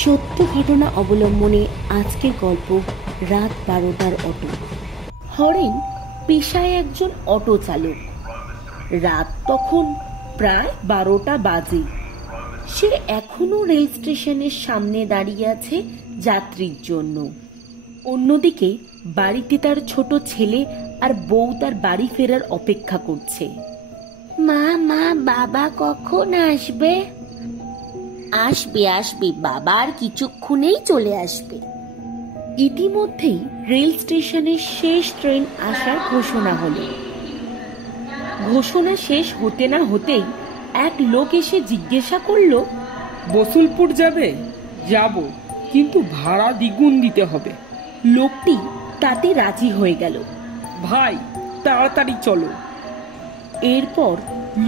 সত্য ঘটনা অবলম্বনে আজকের গল্প রাত 12টার অটো। হরেন পেশায় একজন অটো চালক। রাত তখন প্রায় 12টা বাজে। সে এখনো রেল স্টেশনের সামনে দাঁড়িয়ে আছে যাত্রীর জন্য। অন্যদিকে বাড়িতে তার ছোট ছেলে আর বউ তার বাড়ি ফেরার অপেক্ষা করছে। মা মা বাবা কখন আসবে? আসবে আসবে, বাবা আর কিছুক্ষণেই চলে আসবে। ইতিমধ্যেই রেল স্টেশনের শেষ ট্রেন আসার ঘোষণা হলো। ঘোষণা শেষ হতে না হতেই এক লোক এসে জিজ্ঞাসা করলো, বসুলপুর যাবে? যাব, কিন্তু ভাড়া দ্বিগুণ দিতে হবে। লোকটি তাতে রাজি হয়ে গেল। ভাই তাড়াতাড়ি চলো। এরপর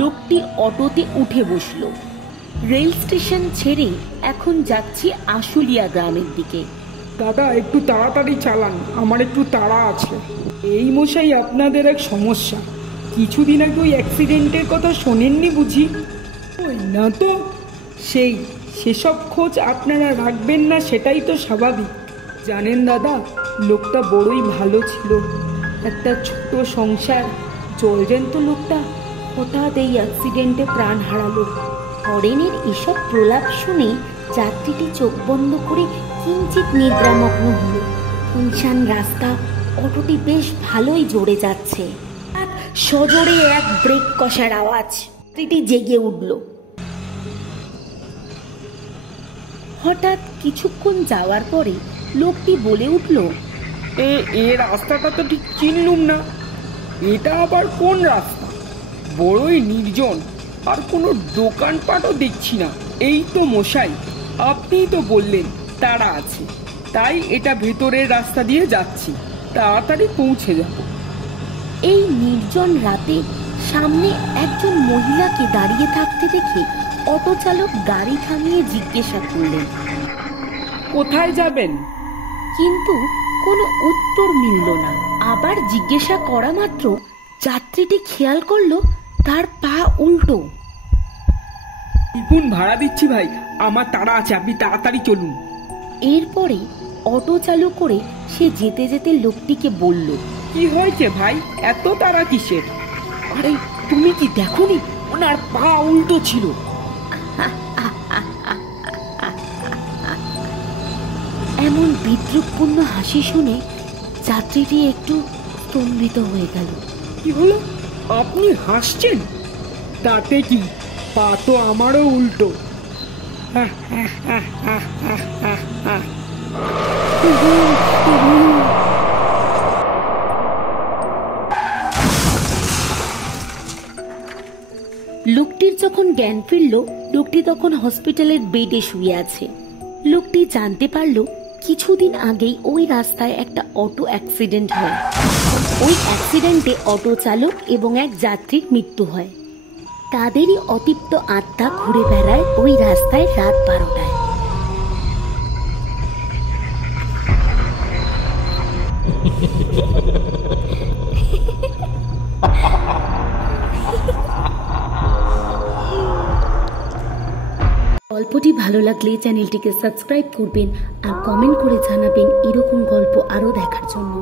লোকটি অটোতে উঠে বসলো। রেল স্টেশন ছেড়ে এখন যাচ্ছি আশুলিয়া গ্রামের দিকে। দাদা একটু তাড়াতাড়ি চালান, আমার একটু তাড়া আছে। এই মশাই, আপনাদের এক সমস্যা। কিছুদিন আগে ওই অ্যাক্সিডেন্টের কথা শোনেননি বুঝি? ওই না তো, সেসব খোঁজ আপনারা রাখবেন না, সেটাই তো স্বাভাবিক। জানেন দাদা, লোকটা বড়ই ভালো ছিল। একটা ছোট সংসার, জলজ্যান্ত লোকটা হঠাৎ এই অ্যাক্সিডেন্টে প্রাণ হারালো। হরেনের এসব প্রলাপ শুনে যাত্রীটি চোখ বন্ধ করে কিঞ্চিত নিদ্রামগ্ন হল। শুনশান রাস্তা, অটোটি বেশ ভালোই জোরে যাচ্ছে। সজোরে এক ব্রেক কষার আওয়াজ, যাত্রীটি জেগে উঠল। হঠাৎ কিছুক্ষণ যাওয়ার পরে লোকটি বলে উঠল, এ রাস্তাটা তো ঠিক চিনলুম না। এটা আবার কোন রাস্তা? বড়ই নির্জন, আর কোনো দোকানপাটও দেখছি না। এই তো মশাই, আপনিই তো বললেন তারা আছে, তাই এটা ভেতরের রাস্তা দিয়ে যাচ্ছি, তাড়াতাড়ি পৌঁছে যাব। এই নির্জন রাতে সামনে একজন মহিলাকে দাঁড়িয়ে থাকতে দেখে অটো চালক গাড়ি থামিয়ে জিজ্ঞাসা করলেন, কোথায় যাবেন? কিন্তু কোনো উত্তর মিলল না। আবার জিজ্ঞাসা করা মাত্র যাত্রীটি খেয়াল করলো তার পা উল্টো। দ্বিগুণ ভাড়া দিচ্ছি ভাই, আমার তাড়া আছে, আপনি তাড়াতাড়ি চলুন। এরপরে অটো চালু করে সে যেতে যেতে লোকটিকে বলল, কি হয়েছে ভাই, এত তাড়া কিসের? আরে তুমি কি দেখোনি, ওনার পা উল্টো ছিল। এমন বিদ্রুপপূর্ণ হাসি শুনে যাত্রীটি একটু স্তম্ভিত হয়ে গেল। কি হলো, আপনি হাসছেন? তাতে কি, পা তো আমারও উল্টো। লোকটির যখন জ্ঞান ফিরল, লোকটি তখন হসপিটালের বেডে শুয়ে আছে। লোকটি জানতে পারল কিছুদিন আগেই ওই রাস্তায় একটা অটো অ্যাক্সিডেন্ট হয়। ওই অ্যাক্সিডেন্টে অটো চালক এবং এক যাত্রীর মৃত্যু হয়। তাদেরই অতৃপ্ত আত্মা ঘুরে বেড়ায় ওই রাস্তায় রাত 12টায়। গল্পটি ভালো লাগলে চ্যানেলটিকে সাবস্ক্রাইব করবেন আর কমেন্ট করে জানাবেন এরকম গল্প আরো দেখার জন্য।